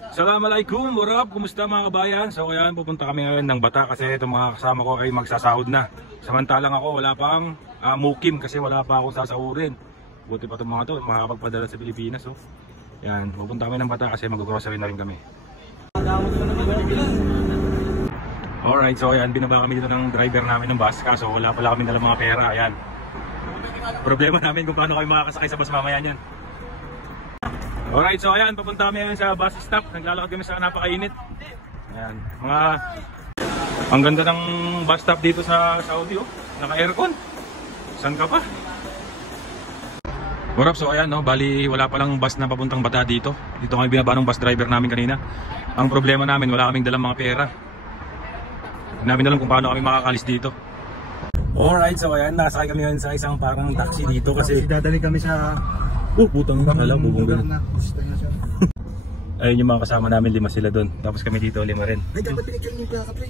Assalamualaikum, warap, kumusta mga kabayan? So ayan, pupunta kami ngayon ng Bata kasi itong mga kasama ko ay magsasahod na. Samantalang ako wala pang mukim kasi wala pa akong sasahurin. Buti pa itong mga to, makakapagpadala sa Pilipinas. So yan, pupunta kami ng Bata kasi mag-grocery na rin kami. Alright, so ayan, binaba kami dito ng driver namin ng bus kaso wala pala kami dalang mga pera. Ayan, problema namin kung paano kami makakasakay sa bus mamaya niyan. Alright, so ayan, papunta kami ngayon sa bus stop. Naglalakad kami sa napakainit. Ayan, ang ganda ng bus stop dito sa Saudi, oh. Naka-aircon. Saan ka pa? Warap, so ayan, no, bali wala palang bus na papuntang Bata dito. Dito kami binaba ng bus driver namin kanina. Ang problema namin, wala kaming dalang mga pera. Hindi namin alam kung paano kami makakalis dito. Alright, so ayan, nasakay kami ngayon sa isang parang taxi dito kasi dadali kami sa... putang alam, bubong. Ayun yung mga kasama namin, 5 sila doon. Tapos kami dito, 5 rin. Ay, dapat pinigyan yung plaka, pre.